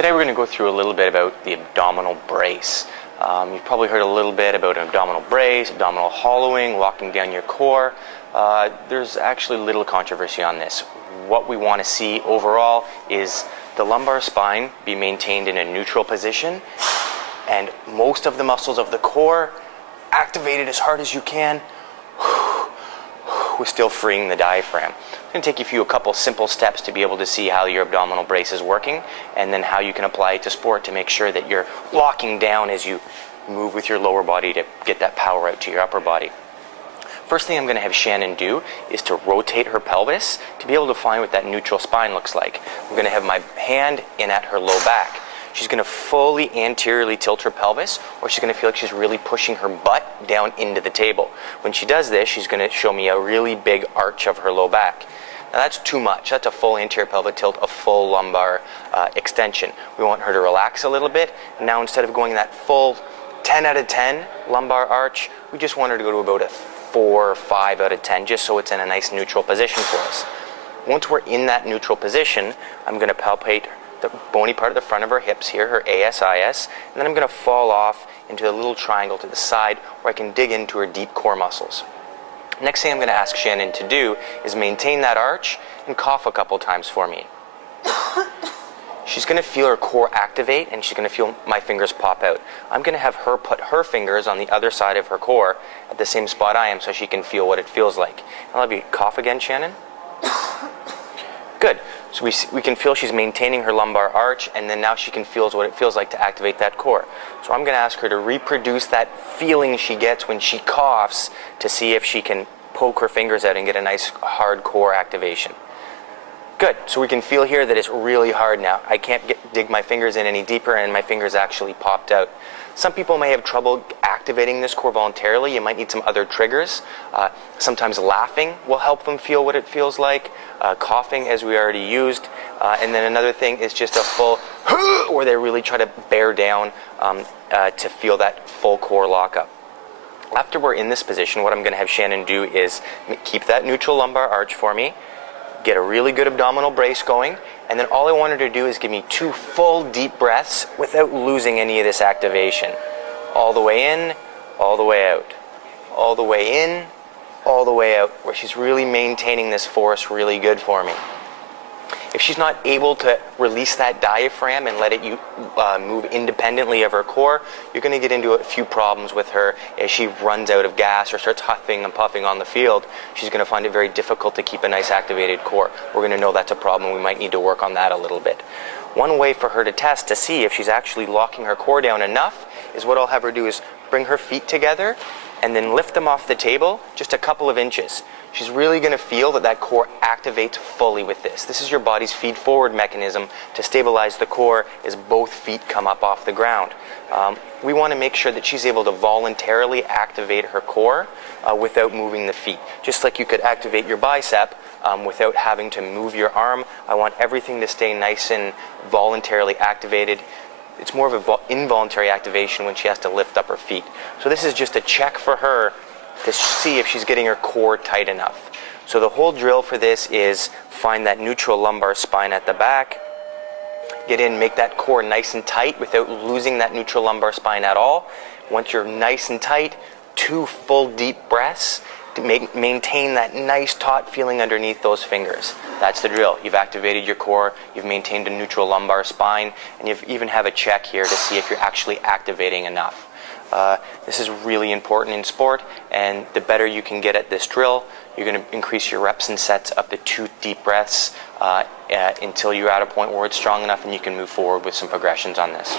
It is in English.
Today we're going to go through a little bit about the abdominal brace. You've probably heard a little bit about an abdominal brace, abdominal hollowing, locking down your core. There's actually little controversy on this. What we want to see overall is the lumbar spine be maintained in a neutral position and most of the muscles of the core activated as hard as you can. We're still freeing the diaphragm. It's going to take you a couple simple steps to be able to see how your abdominal brace is working and then how you can apply it to sport to make sure that you're locking down as you move with your lower body to get that power out to your upper body. First thing I'm going to have Shannon do is to rotate her pelvis to be able to find what that neutral spine looks like. I'm going to have my hand in at her low back. She's going to fully anteriorly tilt her pelvis, or she's going to feel like she's really pushing her butt down into the table. When she does this, she's going to show me a really big arch of her low back. Now that's too much. That's a full anterior pelvic tilt, a full lumbar extension. We want her to relax a little bit. Now instead of going that full 10 out of 10 lumbar arch, we just want her to go to about a 4 or 5 out of 10, just so it's in a nice neutral position for us. Once we're in that neutral position, I'm going to palpate the bony part of the front of her hips here, her ASIS, and then I'm going to fall off into a little triangle to the side where I can dig into her deep core muscles. Next thing I'm going to ask Shannon to do is maintain that arch and cough a couple times for me. She's going to feel her core activate and she's going to feel my fingers pop out. I'm going to have her put her fingers on the other side of her core at the same spot I am so she can feel what it feels like. I'll have you cough again, Shannon. Good. So we can feel she's maintaining her lumbar arch, and then now she can feel what it feels like to activate that core. So I'm going to ask her to reproduce that feeling she gets when she coughs to see if she can poke her fingers out and get a nice hard core activation. Good. So we can feel here that it's really hard now. I can't dig my fingers in any deeper, and my fingers actually popped out. Some people may have trouble activating this core voluntarily. You might need some other triggers. Sometimes laughing will help them feel what it feels like. Coughing, as we already used. And then another thing is just a full where they really try to bear down to feel that full core lockup. After we're in this position, what I'm going to have Shannon do is keep that neutral lumbar arch for me, get a really good abdominal brace going, and then all I want her to do is give me 2 full deep breaths without losing any of this activation. All the way in, all the way out. All the way in, all the way out, where she's really maintaining this force really good for me. If she's not able to release that diaphragm and let it move independently of her core, you're going to get into a few problems with her as she runs out of gas or starts huffing and puffing on the field. She's going to find it very difficult to keep a nice activated core. We're going to know that's a problem. We might need to work on that a little bit. One way for her to test to see if she's actually locking her core down enough is what I'll have her do is bring her feet together and then lift them off the table just a couple of inches. She's really going to feel that core activates fully with this. This is your body's feed forward mechanism to stabilize the core as both feet come up off the ground. We want to make sure that she's able to voluntarily activate her core without moving the feet. Just like you could activate your bicep without having to move your arm, I want everything to stay nice and voluntarily activated. It's more of an involuntary activation when she has to lift up her feet. So this is just a check for her to see if she's getting her core tight enough. So the whole drill for this is find that neutral lumbar spine at the back, get in, make that core nice and tight without losing that neutral lumbar spine at all. Once you're nice and tight, 2 full deep breaths to maintain that nice taut feeling underneath those fingers. That's the drill. You've activated your core, you've maintained a neutral lumbar spine, and you even have a check here to see if you're actually activating enough. This is really important in sport, and the better you can get at this drill, you're going to increase your reps and sets up to 2 deep breaths until you're at a point where it's strong enough and you can move forward with some progressions on this.